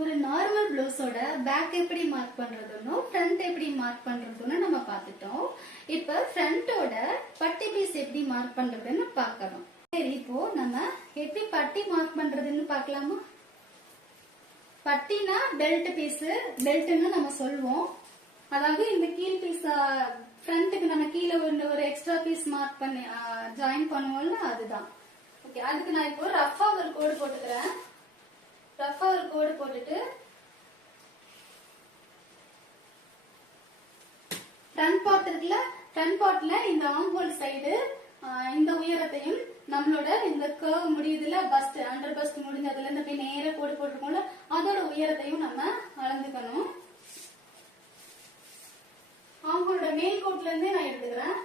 ஒரு நார்மல் ப்ளவுஸோட பேக் எப்படி மார்க் பண்றதுன்னு ஃப்ரண்ட் எப்படி மார்க் பண்றதுன்னு நம்ம பார்த்துட்டோம். இப்ப ஃப்ரண்டோட பட்டி பீஸ் எப்படி மார்க் பண்றதுன்னு பார்க்கணும் சரி இப்போ நம்ம எப்படி பட்டி மார்க் பண்றதுன்னு பார்க்கலாமா? பட்டினா பெல்ட் பீஸ் பெல்ட்னு நம்ம சொல்லுவோம். அதாவது இந்த கீழ் பீஸ் ஃப்ரண்ட்டுக்கு நம்ம கீழே ஒரு ஒரு எக்ஸ்ட்ரா பீஸ் மார்க் பண்ணி ஜாயின் பண்ணுவோம்ல அதுதான். ஓகே அதுக்கு நான் இப்போ ரஃபா ஒரு கோடு போட்டுக்கிறேன். ரஃபா ஒரு கோடு போட்டுட்டு ஃப்ரண்ட் பார்ட் இருக்குல்ல ஃப்ரண்ட் பார்ட்ல இந்த ஆம்போல் சைடு இந்த உயரத்தையும் நம்மளோட இந்த கர்வ் முடியுதுல பஸ்ட் அண்டர் பஸ்ட் முடிஞ்சதுல இருந்து போய் நேர கோடு போட்டிருக்கோம்ல அதோட உயரத்தையும் நம்ம அளந்துக்கணும். ஆம்போலோட மேல் கோட்ல இருந்தே நான் எடுத்துக்கிறேன்.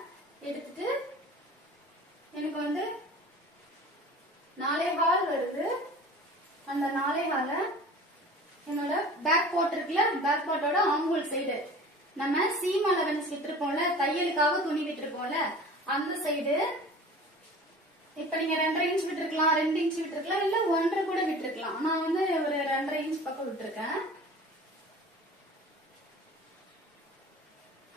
எடுத்துட்டு எனக்கு வந்து நாலே ஹால் வருது அந்த நாலே என்னோட பேக் பாட் இருக்குல்ல பேக் போட்டோட ஆம்பூல் சைடு நம்ம சீம் அலவன்ஸ் விட்டுருப்போம்ல தையலுக்காக துணி விட்டுருப்போம்ல அந்த சைடு இப்ப நீங்க ரெண்டரை இன்ச் விட்டுருக்கலாம் ரெண்டு இன்ச் விட்டுருக்கலாம் இல்ல ஒன்றரை கூட விட்டுருக்கலாம். நான் வந்து ஒரு ரெண்டரை இன்ச் பக்கம் விட்டுருக்கேன்.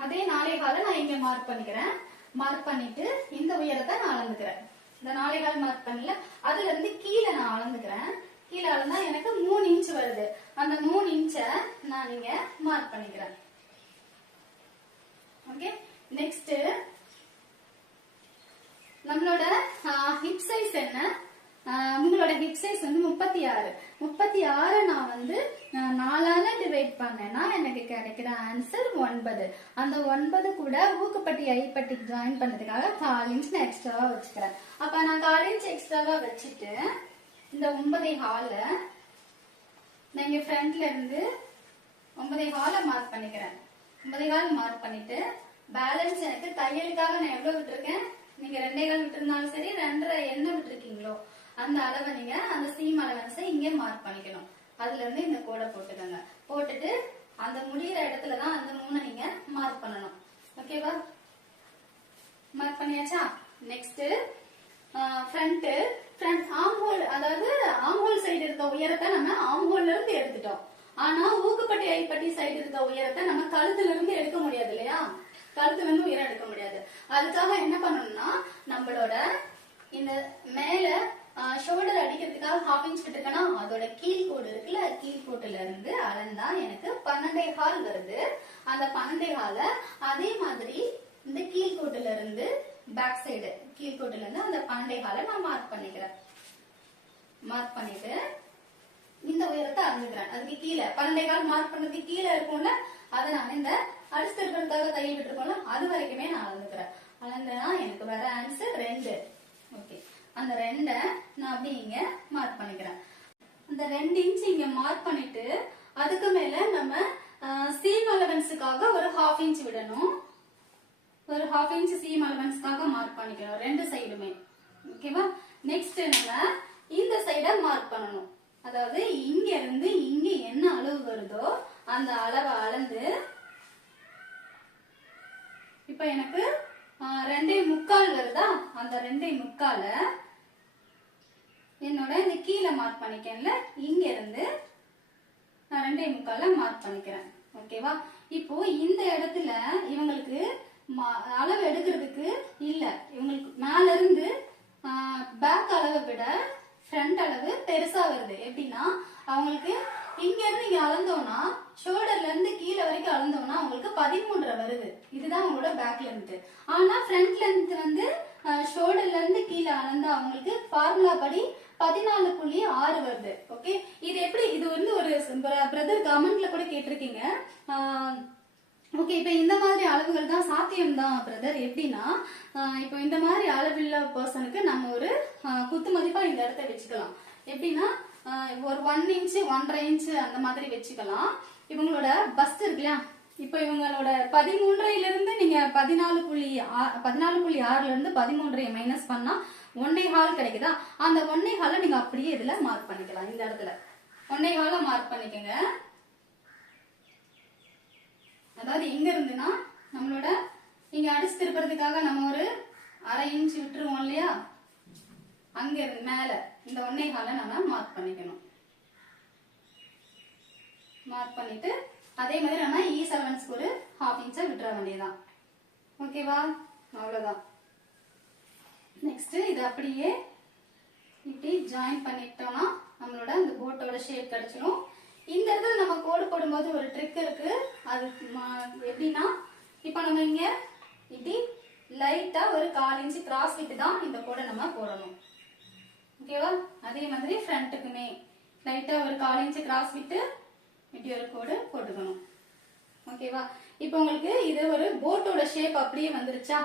அதே நாளை கால நான் இங்க மார்க் பண்ணிக்கிறேன். மார்க் பண்ணிட்டு இந்த உயரத்தை நான் அளந்துக்கிறேன். இந்த நாளை கால் மார்க் பண்ணல அதுல இருந்து கீழே நான் அளந்துக்கிறேன். கீழே அளந்தா எனக்கு மூணு இன்ச் வருது. அந்த மூணு இன்ச்சை நான் இங்க மார்க் பண்ணிக்கிறேன். ஓகே நெக்ஸ்ட் நம்மளோட ஹிப் சைஸ் என்ன? உங்களோட ஹிப் சைஸ் வந்து முப்பத்தி ஆறு முப்பத்தி ஆறு நான் வந்து நாலால டிவைட் பண்ணேன்னா எனக்கு கிடைக்கிற ஆன்சர் ஒன்பது. அந்த ஒன்பது கூட ஊக்குப்பட்டி ஐப்பட்டி ஜாயின் பண்ணதுக்காக கால் இன்ச் நான் எக்ஸ்ட்ராவா வச்சுக்கிறேன். அப்ப நான் கால் இன்ச் எக்ஸ்ட்ராவா வச்சுட்டு இந்த ஒன்பதை ஹால நான் இங்க ஃப்ரண்ட்ல இருந்து ஒன்பதை ஹால மார்க் பண்ணிக்கிறேன். ஒன்பதை ஹால் மார்க் பண்ணிட்டு பேலன்ஸ் எனக்கு தையலுக்காக நான் எவ்வளவு விட்டுருக்கேன்? நீங்க ரெண்டே கால் விட்டுருந்தாலும் சரி ரெண்டரை என்ன விட்டுருக்கீங்களோ அந்த அளவை நீங்க அந்த சீம் அலவன்ஸை இங்கே மார்க் பண்ணிக்கணும். அதுல இருந்து இந்த கோடை போட்டுக்கோங்க. போட்டுட்டு அந்த முடிகிற இடத்துல தான் அந்த மூணை நீங்க மார்க் பண்ணணும். ஓகேவா மார்க் பண்ணியாச்சா? நெக்ஸ்ட் ஃப்ரண்ட்டு ஃப்ரண்ட் ஆம்ஹோல் அதாவது ஆம்ஹோல் சைடு இருக்க உயரத்தை நம்ம ஆம்ஹோல்ல இருந்து எடுத்துட்டோம். ஆனா ஊக்குப்பட்டி ஐப்பட்டி சைடு இருக்க உயரத்தை நம்ம கழுத்துல இருந்து எடுக்க முடியாது இல்லையா? கழுத்துல இருந்து உயரம் எடுக்க முடியாது. அதுக்காக என்ன பண்ணணும்னா நம்மளோட இந்த மேல ஷோல்டர் அடிக்கிறதுக்காக ஹாஃப் இன்ச் விட்டுருக்கேன்னா அதோட கீழ் கோடு இருக்குல்ல கீழ் கோட்டுல இருந்து அளந்தா எனக்கு பன்னெண்டே ஹால் வருது. அந்த பன்னெண்டே ஹால அதே மாதிரி இந்த கீழ் கோட்டுல இருந்து பேக் சைடு கீழ்கோட்டுல இருந்து அந்த பன்னெண்டே ஹால நான் மார்க் பண்ணிக்கிறேன். மார்க் பண்ணிட்டு இந்த உயரத்தை அறிஞ்சுக்கிறேன். அதுக்கு கீழே பன்னெண்டே கால் மார்க் பண்ணதுக்கு கீழே இருக்கும்ல அதை நான் இந்த அடிச்சிருக்கிறதுக்காக தையல் விட்டுருக்கோம்ல அது வரைக்குமே நான் அளந்துக்கிறேன் அளந்தேன்னா எனக்கு வர ஆன்சர் ரெண்டு. ஓகே அந்த ரெண்டை நான் அப்படி இங்க மார்க் பண்ணிக்கிறேன். அந்த ரெண்டு இன்ச் இங்க மார்க் பண்ணிட்டு அதுக்கு மேல நம்ம சீம் அலவன்ஸுக்காக ஒரு ஹாஃப் இன்ச் விடணும். ஒரு ஹாஃப் இன்ச் சீம் அலவன்ஸ்க்காக மார்க் பண்ணிக்கணும். ரெண்டு சைடுமே ஓகேவா நெக்ஸ்ட் நம்ம இந்த சைடை மார்க் பண்ணணும். அதாவது இங்க இருந்து இங்க என்ன அளவு வருதோ அந்த அளவை அளந்து இப்ப எனக்கு ரெண்டே முக்கால் வருதா? அந்த ரெண்டே முக்கால என்னோட இந்த கீழே மார்க் பண்ணிக்கல இங்க இருந்து நான் ரெண்டே முக்கால மார்க் பண்ணிக்கிறேன். ஓகேவா இப்போ இந்த இடத்துல இவங்களுக்கு அளவு எடுக்கிறதுக்கு இல்லை. இவங்களுக்கு மேலேருந்து பேக் அளவை விட ஃப்ரண்ட் அளவு பெருசாக வருது. எப்படின்னா அவங்களுக்கு இங்கேருந்து இங்கே அளந்தோம்னா ஷோல்டர்லேருந்து கீழே வரைக்கும் அளந்தோம்னா அவங்களுக்கு பதிமூன்றரை வருது. இதுதான் அவங்களோட பேக் லென்த்து ஆனால் ஃப்ரண்ட் லென்த் வந்து ஷோல்டர்லேருந்து கீழே அளந்தா அவங்களுக்கு ஃபார்முலா படி பதினாலு புள்ளி ஆறு வருது. ஓகே இது எப்படி இது வந்து ஒரு பிரதர் கமெண்ட்ல கூட கேட்டிருக்கீங்க. ஓகே இப்போ இந்த மாதிரி அளவுகள் தான் சாத்தியம் தான் பிரதர் எப்படின்னா இப்போ இந்த மாதிரி அளவுள்ள பர்சனுக்கு நம்ம ஒரு குத்து மதிப்பாக இந்த இடத்த வச்சுக்கலாம். எப்படின்னா ஒரு ஒன் இன்ச்சு ஒன்றரை இன்ச்சு அந்த மாதிரி வச்சுக்கலாம். இவங்களோட பஸ்ட் இருக்கு இல்லையா? இப்போ இவங்களோட பதிமூன்றையிலிருந்து நீங்கள் நீங்க பதினாலு புள்ளி பதினாலு புள்ளி ஆறுல இருந்து மைனஸ் பண்ணா ஒன்னே ஹால் கிடைக்குதா? அந்த ஒன்னே ஹாலை நீங்க அப்படியே இதுல மார்க் பண்ணிக்கலாம் இந்த இடத்துல. ஒன்னே ஹாலை மார்க் பண்ணிக்கோங்க. அதாவது எங்க இருந்துன்னா நம்மளோட இங்க அடிச்சு திருப்புறதுக்காக நம்ம ஒரு அரை இன்ச் விட்டுருவோம் இல்லையா? அங்க இருந்து மேல இந்த ஒன்னே கால நம்ம மார்க் பண்ணிக்கணும். மார்க் பண்ணிட்டு அதே மாதிரி நம்ம e இ செவன்ஸ்க்கு ஒரு ஹாஃப் இன்ச்சை விட்டுற வேண்டியதான் ஓகேவா அவ்வளவுதான். நெக்ஸ்ட் இது அப்படியே இப்படி ஜாயின் பண்ணிட்டோம்னா நம்மளோட அந்த போட்டோட ஷேப் கிடைச்சிடும் இந்த இடத்துல நம்ம கோடு போடும்போது ஒரு ட்ரிக் இருக்கு. அது எப்படின்னா இப்போ நம்ம இங்க இப்படி லைட்டா ஒரு கால் இன்ச்சு கிராஸ் விட்டு தான் இந்த கோடை நம்ம போடணும். ஓகேவா அதே மாதிரி ஃப்ரண்ட்டுக்குமே லைட்டா ஒரு கால் இன்ச்சு கிராஸ் விட்டு இப்படி ஒரு கோடு போட்டுக்கணும். ஓகேவா இப்போ உங்களுக்கு இது ஒரு போட்டோட ஷேப் அப்படியே வந்துருச்சா?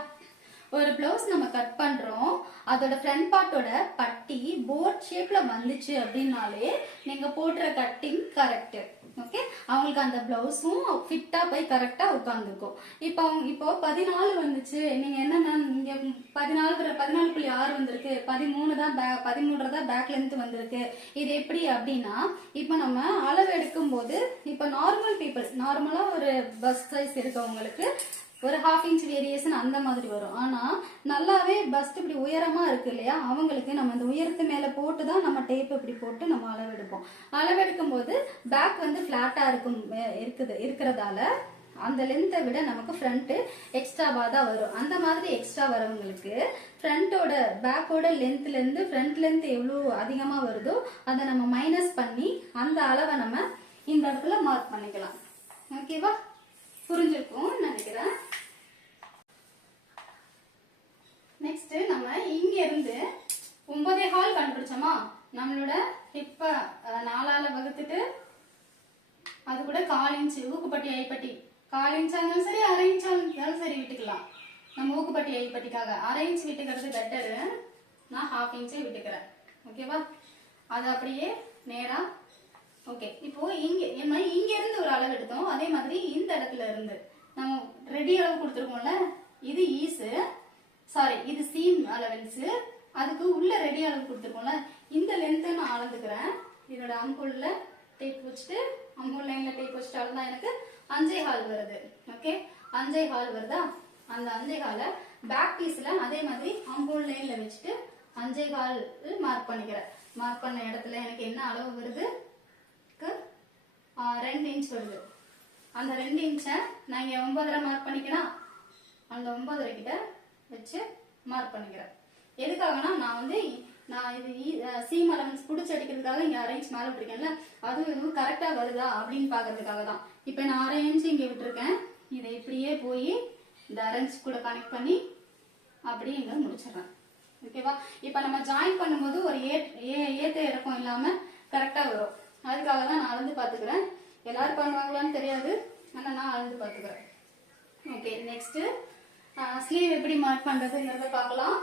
ஒரு பிளவுஸ் நம்ம கட் பண்றோம். அதோட ஃப்ரண்ட் பார்ட்டோட பட்டி போர்ட் ஷேப்ல வந்துச்சு அப்படின்னாலே நீங்க போடுற கட்டிங் கரெக்ட் ஓகே அவங்களுக்கு அந்த பிளவுஸும் ஃபிட்டா போய் கரெக்டா உட்காந்துருக்கும் இப்போ அவங்க இப்போ பதினாலு வந்துச்சு. நீங்க என்னன்னா நீங்க பதினாலு பதினாலு புள்ளி ஆறு வந்திருக்கு? பதிமூணு தான் பே- பதிமூன்று தான் பேக் லென்த் வந்திருக்கு. இது எப்படி அப்படின்னா இப்போ நம்ம அளவு எடுக்கும் போது இப்போ நார்மல் பீப்புள் நார்மலா ஒரு பஸ் சைஸ் இருக்கவங்களுக்கு ஒரு ஹாஃப் இன்ச் வேரியேஷன் அந்த மாதிரி வரும். ஆனால் நல்லாவே பஸ்ட் இப்படி உயரமாக இருக்கு இல்லையா? அவங்களுக்கு நம்ம இந்த உயரத்து மேலே போட்டு தான் நம்ம டேப் இப்படி போட்டு நம்ம அளவெடுப்போம். அளவெடுக்கும் போது பேக் வந்து ஃப்ளாட்டாக இருக்கும் இருக்குது இருக்கிறதால அந்த லென்த்தை விட நமக்கு ஃப்ரண்ட்டு எக்ஸ்ட்ராவாக தான் வரும். அந்த மாதிரி எக்ஸ்ட்ரா வரவங்களுக்கு ஃப்ரண்ட்டோட பேக்கோட லென்த்ல இருந்து ஃப்ரண்ட் லென்த் எவ்வளோ அதிகமாக வருதோ அதை நம்ம மைனஸ் பண்ணி அந்த அளவை நம்ம இந்த இடத்துல மார்க் பண்ணிக்கலாம். ஓகேவா புரிஞ்சிருக்கும் நினைக்கிறேன். நெக்ஸ்ட் நம்ம இங்க இருந்து ஒன்பதே ஹால் கண்டுபிடிச்சோமா? நம்மளோட ஹிப்ப நாலால வகுத்துட்டு அது கூட கால் இன்ச்சு ஊக்குப்பட்டி ஐப்பட்டி கால் இன்ச்சா இருந்தாலும் சரி அரை இன்ச்சா இருந்தாலும் சரி விட்டுக்கலாம். நம்ம ஊக்குப்பட்டி ஐப்பட்டிக்காக அரை இன்ச் விட்டுக்கிறது பெட்டரு நான் ஹாஃப் இன்ச்சே விட்டுக்கிறேன். ஓகேவா அது அப்படியே நேரா ஓகே இப்போ இங்க நம்ம இங்க இருந்து ஒரு அளவு எடுத்தோம். அதே மாதிரி இந்த இடத்துல இருந்து. நம்ம ரெடி அளவு கொடுத்துருக்கோம்ல? இது ஈஸு சாரி இது சீம் அலவன்ஸ் அதுக்கு உள்ள ரெடி அளவு கொடுத்துருக்கோம்ல? இந்த லென்த்தை நான் அளந்துக்கிறேன். இதோட அம்புல்ல டேப் வச்சுட்டு அம்புல் லைன்ல டேப் வச்சுட்டு அளந்தா எனக்கு அஞ்சே ஹால் வருது. ஓகே அஞ்சே ஹால் வருதா? அந்த அஞ்சே ஹாலை பேக் பீஸ்ல அதே மாதிரி அம்புல் லைன்ல வச்சுட்டு அஞ்சே ஹால் மார்க் பண்ணிக்கிறேன். மார்க் பண்ண இடத்துல எனக்கு என்ன அளவு வருது? ரெண்டு இன்ச் வருது. அந்த ரெண்டு இன்ச்சை நான் இங்க ஒன்பதரை மார்க் பண்ணிக்கிறேன். அந்த ஒன்பதரை கிட்ட வச்சு மார்க் பண்ணிக்கிறேன். எதுக்காகனா நான் வந்து நான் இது சீம் அலவன்ஸ் பிடிச்சி அடிக்கிறதுக்காக இங்க அரை இன்ச் மேல விட்டுருக்கேன்ல அதுவும் இதுவும் கரெக்டா வருதா அப்படின்னு பாக்குறதுக்காக தான். இப்போ நான் அரை இன்ச் இங்க விட்டுருக்கேன். இதை இப்படியே போய் இந்த அரை இன்ச் கூட கனெக்ட் பண்ணி அப்படியே இங்க முடிச்சிடுறேன். ஓகேவா இப்போ நம்ம ஜாயின் பண்ணும்போது ஒரு ஏ ஏ- ஏத்த இறக்கம் இல்லாம கரெக்டா வரும். அதுக்காக தான் நான் அளந்து பார்த்துக்கிறேன். எல்லாரும் பண்ணுவாங்களான்னு தெரியாது. ஆனால் நான் அளந்து பார்த்துக்கிறேன். ஓகே நெக்ஸ்ட்டு ஸ்லீவ் எப்படி மார்க் பண்ணுறதுங்கிறத பார்க்கலாம்.